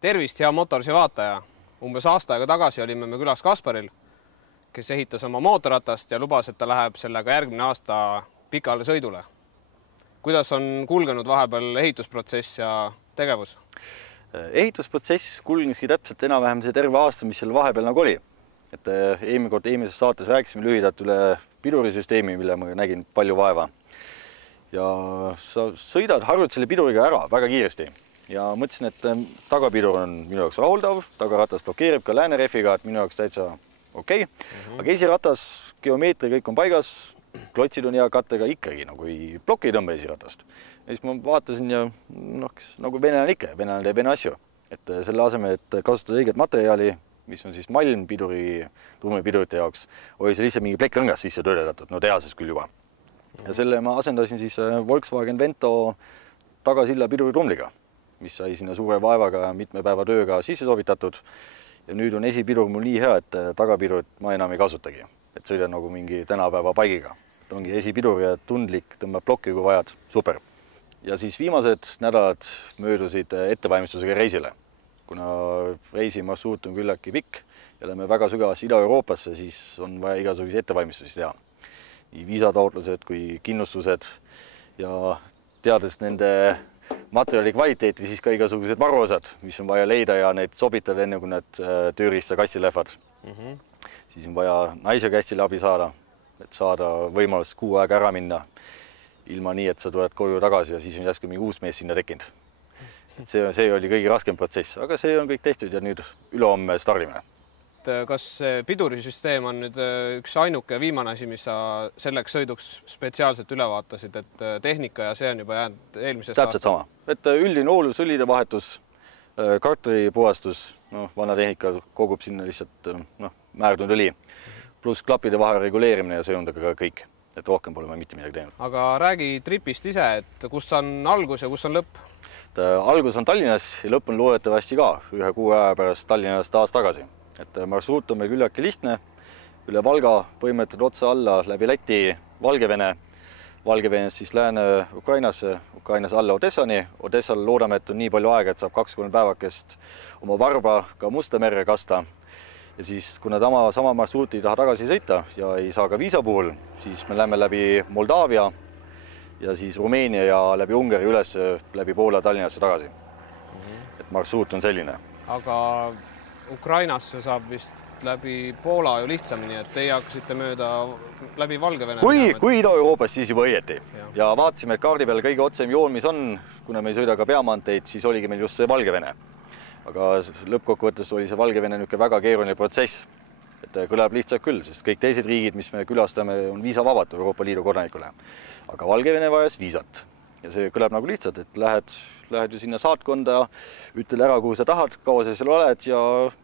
Tervist, hea Motorsi vaataja! Umbes aasta aega tagasi olime me külas Kasparil, kes ehitas oma mootorratast ja lubas, et ta läheb sellega järgmine aasta pikale sõidule. Kuidas on kulgenud vahepeal ehitusprotsess ja tegevus? Ehitusprotsess kulgeski täpselt enam-vähem see terve aasta, mis seal vahepeal nagu oli. Et eelmises saates rääkisime lühidalt üle pidurisüsteemi, mille ma nägin palju vaeva. Ja sa sõidad harjud selle piduriga ära väga kiiresti. Ja mõtlesin, et tagapidur on minu jaoks rahuldav, tagaratas blokeerib ka läänerefiga, et minu jaoks täitsa okei. Aga esiratas, geomeetri kõik on paigas, klotsid on hea kattega ikkagi, nagu ei ploki tõmba esiratast. Ja siis ma vaatasin ja nagu venelane ikka, venelane teeb enne asju. Et selle aseme, et kasutada õiget materjali, mis on siis malm trummipidurite jaoks, oli see lihtsalt mingi plekkrõngas sisse töödeldatud, no tehases küll juba. Ja selle ma asendasin siis Volkswagen Vento tagasilla piduritrumliga, mis sai sinna suure vaevaga mitme päeva tööga sisse sobitatud. Ja nüüd on esipidur mul nii hea, et tagapidurit ma enam ei kasutagi. Et sõidan nagu mingi tänapäeva paigiga. Ta ongi esipidur ja tundlik, tõmbab plokki kui vajad. Super. Ja siis viimased nädalad möödusid ettevalmistusega reisile. Kuna reisi marsruut on küllaki pikk ja lähme väga sügavasse Ida-Euroopasse, siis on vaja igasuguse ettevalmistusi teha. Nii viisataotlused kui kinnustused ja teades nende materjali kvaliteeti, siis ka igasugused varuosad, mis on vaja leida ja neid sobitada enne, kui need tööriista kassi lähevad. Siis on vaja naise kästile abi saada, et saada võimalust kuu aega ära minna ilma nii, et sa tuled koju tagasi ja siis on järsku mingi uus mees sinna tekkinud. See oli kõige raskem protsess, aga see on kõik tehtud ja nüüd ülehomme stardime. Kas pidurisüsteem on nüüd üks ainuke ja viimane asi, mis sa selleks sõiduks spetsiaalselt üle vaatasid, et tehnika ja see on juba jäänud eelmisest aastast? Täpselt sama. Et üldine hoolus, õlide vahetus, karturi puhastus, vana tehnika kogub sinna lihtsalt määrdunud õli, pluss klappide vahe reguleerimine ja see on ka kõik, et rohkem pole ma mitte midagi teinud. Aga räägi tripist ise, et kus on algus ja kus on lõpp? Algus on Tallinnas ja lõpp on loodetavasti ka ühe kuu aja pärast Tallinnast taas tagasi. Et marsruut on meil küllaki lihtne, üle Valga põhimõtteliselt otsa alla läbi Läti, Valgevene, Valgevenest siis Lääne-Ukrainasse, Ukrainas alla Odessani. Odessal loodame, et on nii palju aega, et saab 2-3 päevakest oma varba ka Musta merre kasta. Ja siis, kuna sama marsruuti ei taha tagasi sõita ja ei saa ka viisa puhul, siis me lähme läbi Moldaavia ja siis Rumeenia ja läbi Ungari üles läbi Poola Tallinnasse tagasi. Et marsruut on selline. Aga Ukrainasse saab vist läbi Poola ju lihtsamini, et teie hakkasite mööda läbi Valgevene. Kui Ida-Euroopas, siis juba õieti. Ja vaatasime, et kaardi peal kõige otsem joon, mis on, kuna me ei sõida ka peamaanteid, siis oligi meil just see Valgevene. Aga lõppkokkuvõttes oli see Valgevene väga keeruline protsess. Et kõlab lihtsalt küll, sest kõik teised riigid, mis me külastame, on viisavabad Euroopa Liidu kodanikule. Aga Valgevene vajas viisat. Ja see kõlab nagu lihtsalt, et lähed ju sinna saatkonda, ütle ära, kuhu sa tahad, kaua sa seal oled ja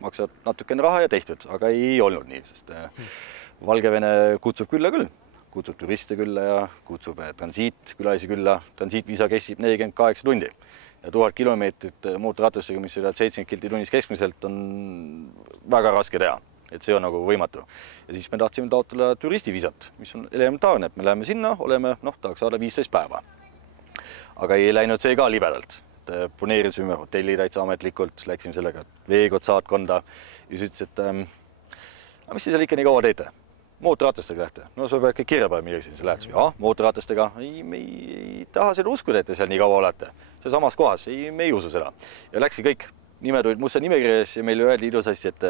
maksad natukene raha ja tehtud. Aga ei olnud nii, sest Valgevene kutsub külla küll. Kutsub turiste külla ja kutsub transiitkülalisi külla. Transiitviisa kestib 48 tundi. Ja 1000 kilomeetrit mootorratustega, mis sõidavad 70 kilti tunnis keskmiselt, on väga raske teha. Et see on nagu võimatu. Ja siis me tahtsime taotleda turistiviisat, mis on elementaarne, et me läheme sinna, oleme, tahaks saada 15 päeva. Aga ei läinud see ka libedalt. Broneerisime hotelli täitsa ametlikult, läksime sellega veekod saatkonda ja siis ütles, et mis te seal ikka nii kaua teete? Mootorratastega lähte. No sa pead kõik kirja peale midagi siin, sa lähed. Mootorratastega. Me ei taha seda uskuda, et te seal nii kaua olete. See samas kohas, me ei usu seda. Ja läksi kõik. Nimed olid musta nimekirjas ja meil öeldi ilusasti, et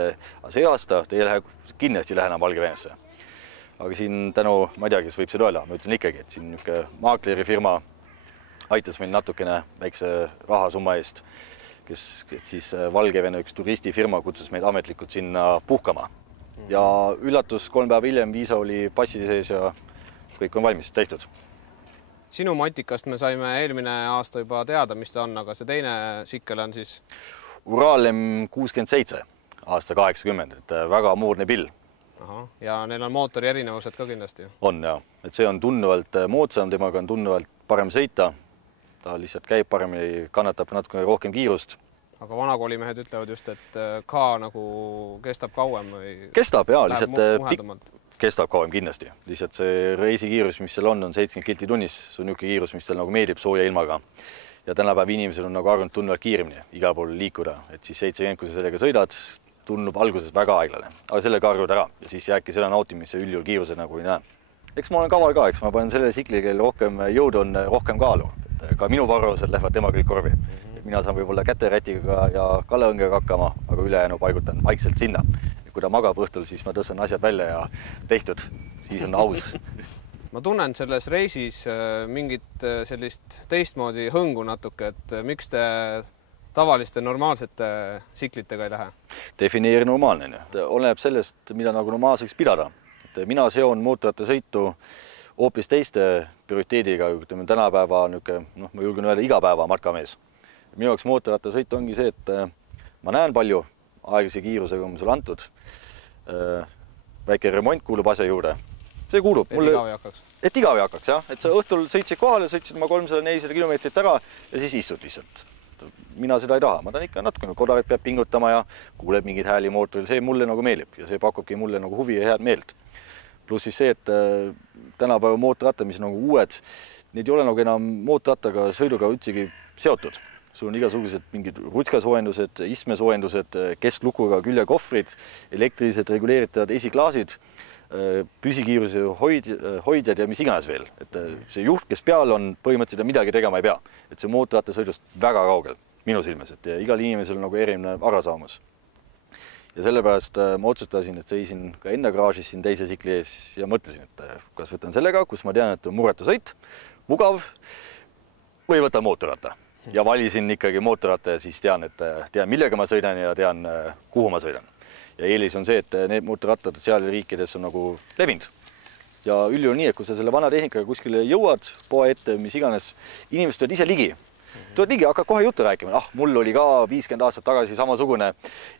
see aasta te kindlasti lähe enam Valgevenesse. Aga siin tänu, ma ei tea, kes võib seda öelda, ma ütlen ikkagi, et siin maakleri firma aitas meil natukene väikse rahasumma eest, kes siis Valgevene üks turistifirma kutsus meid ametlikult sinna puhkama. Ja üllatus 3 päeva hiljem viisa oli passi sees ja kõik on valmis tehtud. Sinu matikast me saime eelmine aasta juba teada, mis ta on, aga see teine sikkel on siis Ural M67 aasta 80, et väga moodne pill. Ja neil on mootori erinevused ka kindlasti. On jah, et see on tunnuvalt moodsam, temaga on tunnuvalt parem sõita. Ta lihtsalt käib paremini, kannatab natuke rohkem kiirust. Aga vanakoolimehed ütlevad just, et ka nagu kestab kauem või kestab jah, lihtsalt kestab kauem kindlasti. Lihtsalt see reisikiirus, mis seal on 70 kilti tunnis, see on niisugune kiirus, mis seal nagu meeldib sooja ilmaga. ja tänapäeva inimesed on nagu harjunud tunduvalt kiiremini igal pool liikuda, et siis 70, kui sa sellega sõidad, tundub alguses väga aeglane, aga sellega harjud ära ja siis jääbki seda nautimisse üldjuhul kiiruse nagu ei näe. Eks ma olen kaval ka, eks ma panen sellele tsikli, kellel rohkem jõudu on, rohkem kaalu. Ka minu varrused lähevad tema kõik korvi. Mina saan võib-olla käterätiga ja kalaõngega hakkama, aga ülejäänu paigutan vaikselt sinna. Kui ta magab õhtul, siis ma tõstan asjad välja ja tehtud, siis on aus. Ma tunnen selles reisis mingit sellist teistmoodi hõngu natuke, et miks te tavaliste normaalsete tsiklitega ei lähe? Defineeri normaalne. Oleneb sellest, mida nagu normaalseks pidada. Et mina seon mootorrattasõitu hoopis teiste prioriteediga, ütleme tänapäeva ma julgen öelda igapäeva matkamees. Minu jaoks mootorrattasõit ongi see, et ma näen palju aeglase kiirusega on sulle antud. Väike remont kuulub asja juurde. See kuulub. Et igav ei hakkaks? Et igav ei hakkaks, jah. Et sa õhtul sõitsid kohale, sõitsid ma 300-400 kilomeetrit ära ja siis istud lihtsalt. Mina seda ei taha. Ma tahan ikka natukene kodarit peab pingutama ja kuuleb mingid hääli mootoril. See mulle nagu meeldib ja see pakubki mulle nagu huvi ja head meelt. Pluss siis see, et tänapäeva mootorratta, mis on nagu uued, need ei ole nagu enam mootorrattaga sõiduga üldsegi seotud. Sul on igasugused mingid rutskasoojendused, istmesoojendused, kesklukuga küljekohvrid, elektrilised reguleeritavad esiklaasid, püsikiiruse hoidjad ja mis iganes veel. Et see juht, kes peal on, põhimõtteliselt midagi tegema ei pea. Et see mootorrattasõidust väga kaugel minu silmes, et igal inimesel on nagu erinev arasaamus. Ja sellepärast ma otsustasin, et seisin ka enne garaažis siin teise tsikli ees ja mõtlesin, et kas võtan sellega, kus ma tean, et on muretu sõit, mugav või võtan mootorratta. Ja valisin ikkagi mootorratta ja siis tean, millega ma sõidan ja tean, kuhu ma sõidan. Ja eelis on see, et need mootorrattad seal riikides on nagu levinud. Ja üldjuhul nii, et kui sa selle vana tehnikaga kuskile jõuad, poe ette, mis iganes, inimesed tulevad ise ligi. Tuled ligi, hakkad kohe juttu rääkima. Mul oli ka 50 aastat tagasi samasugune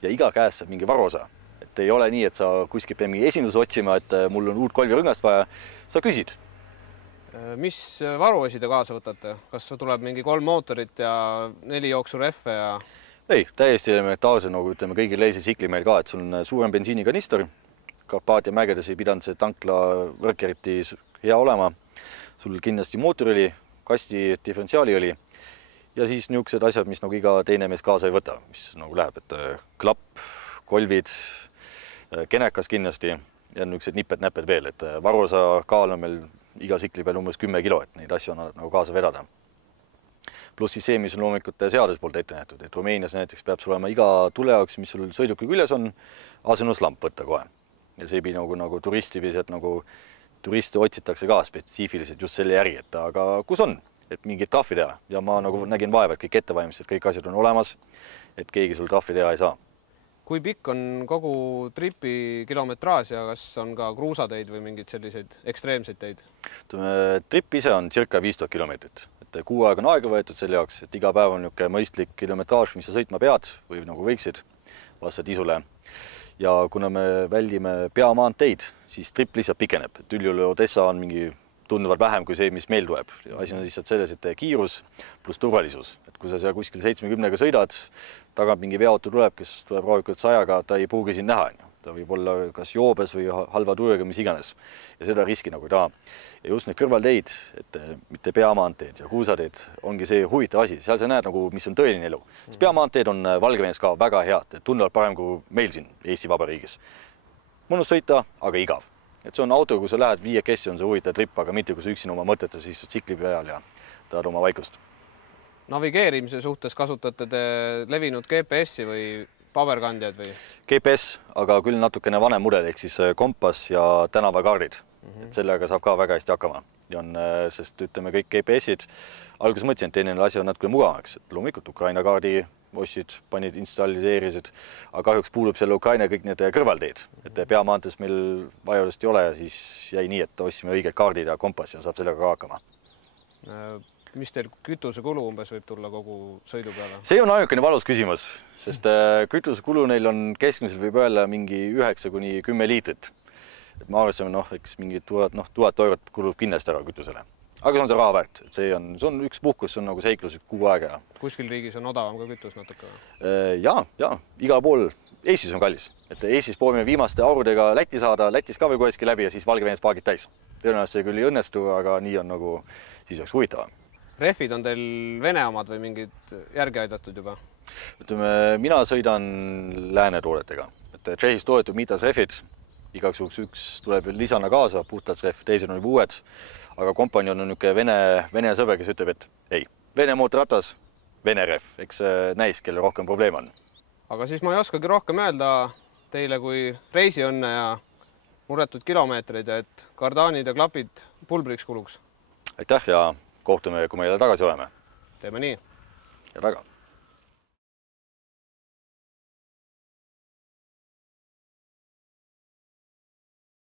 ja iga käest saab mingi varuosa. Et ei ole nii, et sa kuskil peab mingi esindus otsima, et mul on uut kolvirõngast vaja. Sa küsid. Mis varuosi te kaasa võtate? Kas tuleb mingi 3 mootorit ja 4 jooksureffe ja... Ei, täiesti elementaarse, nagu ütleme kõigil leisi tsikli meil ka, et sul on suurem bensiinikanister. Karpaatia mägedes ei pidanud see tankla võrk eriti hea olema. Sul kindlasti mootorõli, kasti diferentsiaaliõli ja siis niisugused asjad, mis nagu iga teine mees kaasa ei võta, mis nagu läheb, et klapp, kolvid, kenekas kindlasti ja niisugused niped-näped veel, et varuosa kaal on meil iga tsikli peal umbes 10 kilo, et neid asju on nagu kaasa vedada. Pluss siis see, mis on loomulikult seaduse poolt ette nähtud, et Rumeenias näiteks peab sul olema iga tule jaoks, mis sul sõiduki küljes on, asenduslamp võtta kohe. Ja see ei pii nagu turistiviselt, nagu turiste otsitakse ka spetsiifiliselt just selle järgi, et aga kus on, et mingid trahvi teha. Ja ma nagu nägin vaeva, et kõik ettevalmistused, kõik asjad on olemas, et keegi sul trahvi teha ei saa. Kui pikk on kogu tripi kilometraaž ja kas on ka kruusateid või mingid selliseid ekstreemseid teid? Trip ise on circa 5000 kilomeetrit. Et kuu aega on aega võetud selle jaoks, et iga päev on niisugune mõistlik kilometraaž, mis sa sõitma pead või nagu võiksid vastavalt isule. Ja kuna me väldime peamaanteid, siis trip lihtsalt pikeneb. Et üldjuhul Odessa on mingi tunduvalt vähem kui see, mis meil tuleb. Asi on lihtsalt selles, et kiirus pluss turvalisus. Et kui sa seal kuskil 70-ga sõidad, tagant mingi veoauto tuleb, kes tuleb rahulikult 100-ga, ta ei pruugi siin näha. Ta võib olla kas joobes või halva tujega, mis iganes. Ja seda riski nagu ei taha. Ja just need kõrvalteid, et mitte peamaanteed ja kruusateed, ongi see huvitav asi. Seal sa näed, nagu, mis on tõeline elu. Peamaanteed on Valgevenes ka väga head, et tunduvalt parem kui meil siin Eesti Vabariigis. Mõnus sõita, aga igav. Et see on auto, kui sa lähed 5 kessi, on see huvitav trip, aga mitte kui sa üksin oma mõtetes istud tsikli peal ja tahad oma vaikust. Navigeerimise suhtes kasutate te levinud GPS-i või paberkandjad või? GPS, aga küll natukene vanem mudel, ehk siis kompass ja tänavakaardid. Et sellega saab ka väga hästi hakkama. Ja on, sest ütleme kõik GPS-id, alguses mõtlesin, et teine asi on natuke mugavaks. Loomulikult Ukraina kaardi ostsid, panid, installiseerisid, aga kahjuks puudub selle Ukraina kõik need kõrvalteed. Et peamaantes meil vajadust ei ole ja siis jäi nii, et ostsime õiged kaardid ja kompass ja saab sellega ka hakkama. Mis teil kütusekulu umbes võib tulla kogu sõidu peale? See on ainukene valus küsimus, sest kütusekulu neil on keskmiselt võib öelda mingi 9–10 liitrit. Et ma arvestame, eks mingi 1000 eurot kulub kindlasti ära kütusele. Aga see on see raha väärt. See on üks puhkus, see on nagu seiklus kuu aega. Kuskil riigis on odavam ka kütus natuke? Jaa, igal pool. Eestis on kallis. Et Eestis proovime viimaste aurudega Läti saada, Lätis ka või koheski läbi ja siis Valgevenes paagid täis. Tõenäoliselt see küll ei õnnestu, aga nii on nagu siis oleks huvitavam. rehvid on teil Vene omad või mingid järgi aidatud juba? Ütleme, mina sõidan lääne toodetega. Et Tšehhis toodetud Mitas rehvid, igaks juhuks üks tuleb lisana kaasa, puhtalt rehv, teised on juba uued, aga kompanjon on niisugune vene sõber, kes ütleb, et ei, Vene mootorratas, Vene rehv, eks näis, kelle rohkem probleem on. Aga siis ma ei oskagi rohkem öelda teile kui reisiõnne ja muretud kilomeetreid, et kardaanid ja klapid pulbriks kuluks. Aitäh ja kohtume, kui me jälle tagasi oleme. Teeme nii. Ja taga.